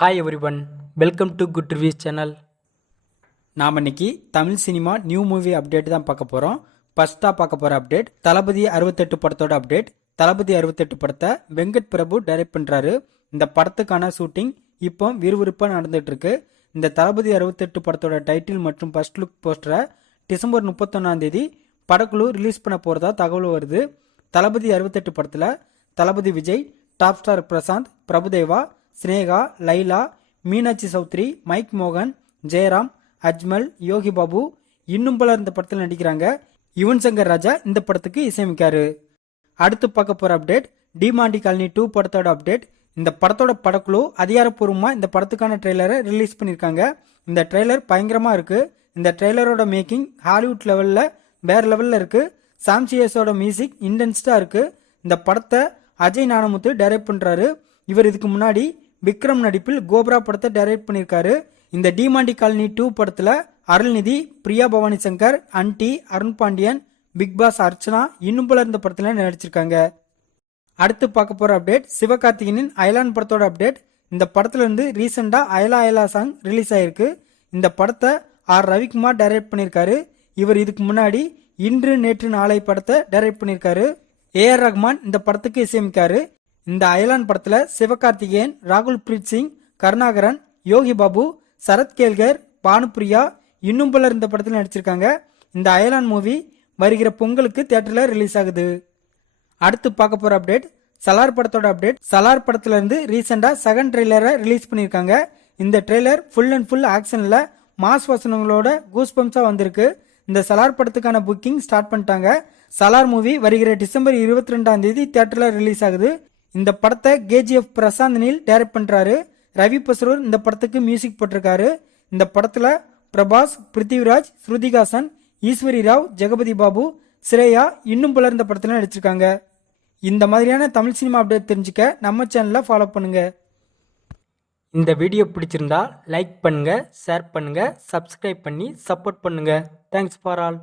Hi every one, welcome to good reviews channel. நாம் இன்னைக்கு Tamil cinema new movie update தான் பார்க்க போகிறோம். ஃபர்ஸ்ட்டாக பார்க்க போகிற அப்டேட் தளபதி 68 படத்தோட அப்டேட். தளபதி 68 படத்தை வெங்கட் பிரபு டைரக்ட் பண்ணுறாரு. இந்த படத்துக்கான ஷூட்டிங் இப்போ விறுவிறுப்பாக நடந்துட்டு இருக்கு. இந்த தளபதி 68 படத்தோட டைட்டில் மற்றும் ஃபர்ஸ்ட் லுக் போஸ்டரை டிசம்பர் 31 படக்குழு ரிலீஸ் பண்ண போகிறதா தகவல் வருது. தளபதி 68 படத்தில் Thalapathy Vijay, top star Prashanth, Prabhu Deva, Sneha, Laila, Meenakshi Chaudhary, Mike மோகன், ஜெயராம், அஜ்மல், யோகி பாபு இன்னும் பலர் இந்த படத்தில் நடிக்கிறாங்க. யுவன் சங்கர் ராஜா இந்த படத்துக்கு இசையமைக்காரு. அடுத்து பார்க்க போற அப்டேட் டிமாண்டி காலனி 2 படத்தோட அப்டேட். இந்த படத்தோட படக்குழு அதிகாரப்பூர்வமா இந்த படத்துக்கான ட்ரெய்லரை ரிலீஸ் பண்ணியிருக்காங்க. இந்த ட்ரெய்லர் பயங்கரமா இருக்கு. இந்த ட்ரெய்லரோட மேக்கிங் ஹாலிவுட் லெவல்ல வேற லெவல்ல இருக்கு. சாம்சியஸோட மியூசிக் இன்டென்ஸ்டா இருக்கு. இந்த படத்தை அஜய் ஞானமுத்து டைரக்ட் பண்றாரு. இவர் இதுக்கு முன்னாடி விக்ரம் நடிப்பில் கோப்ரா படத்தை டைரக்ட் பண்ணியிருக்காரு. இந்த டிமாண்டி காலனி 2 படத்துல அருள்நிதி, பிரியா பவானி சங்கர், அன்டி, அருண் பாண்டியன், பிக் பாஸ் அர்ச்சனா இன்னும் பலர் இந்த படத்துல நடிச்சிருக்காங்க. அடுத்து பார்க்க போற அப்டேட் சிவகார்த்திகேயனின் அயலான் படத்தோட அப்டேட். இந்த படத்துல இருந்து ரீசெண்டா அயலா அயலா சாங் ரிலீஸ் ஆயிருக்கு. இந்த படத்தை ஆர் ரவிக்குமார் டைரக்ட் பண்ணியிருக்காரு. இவர் இதுக்கு முன்னாடி இன்று நேற்று நாளை படத்தை டைரக்ட் பண்ணியிருக்காரு. ஏஆர் ரஹ்மான் இந்த படத்துக்கு இசையமைக்காரு. இந்த அயலான் படத்துல சிவகார்த்திகேயன், ராகுல் பிரீத் சிங், கருணாகரன், யோகி பாபு, சரத் கேல்கர், பானுப்பிரியா இன்னும் பலர் இந்த படத்தில் நடிச்சிருக்காங்க. இந்த அயலான் மூவி வருகிற பொங்கலுக்கு தியேட்டர்ல ரிலீஸ் ஆகுது. அடுத்து பார்க்க போற அப்டேட் சலார் படத்தோட அப்டேட். சலார் படத்துல இருந்து ரீசெண்டா செகண்ட் ட்ரெய்லரை ரிலீஸ் பண்ணிருக்காங்க. இந்த ட்ரெய்லர் ஃபுல் அண்ட் ஃபுல் ஆக்ஷன்ல மாஸ் வசனங்களோட கூஸ்பம்ஸா வந்திருக்கு. இந்த சலார் படத்துக்கான புக்கிங் ஸ்டார்ட் பண்ணிட்டாங்க. சலார் மூவி வருகிற டிசம்பர் 22 தியேட்டர்ல ரிலீஸ் ஆகுது. இந்த படத்தை கேஜிஎஃப் பிரசாந்த் நீல் டைரக்ட் பண்றாரு. ரவி பஸ்ரூர் இந்த படத்துக்கு மியூசிக் போட்டிருக்காரு. இந்த படத்துல பிரபாஸ், பிருத்திவிராஜ், ஸ்ருதிகாசன், ஈஸ்வரி ராவ், ஜெகபதி பாபு, ஸ்ரேயா இன்னும் பலர் இந்த படத்துல நடிச்சிருக்காங்க. இந்த மாதிரியான தமிழ் சினிமா அப்டேட் தெரிஞ்சுக்க நம்ம சேனலை ஃபாலோ பண்ணுங்க. இந்த வீடியோ பிடிச்சிருந்தா லைக் பண்ணுங்க, ஷேர் பண்ணுங்க, சப்ஸ்கிரைப் பண்ணி சப்போர்ட் பண்ணுங்க. Thanks for all.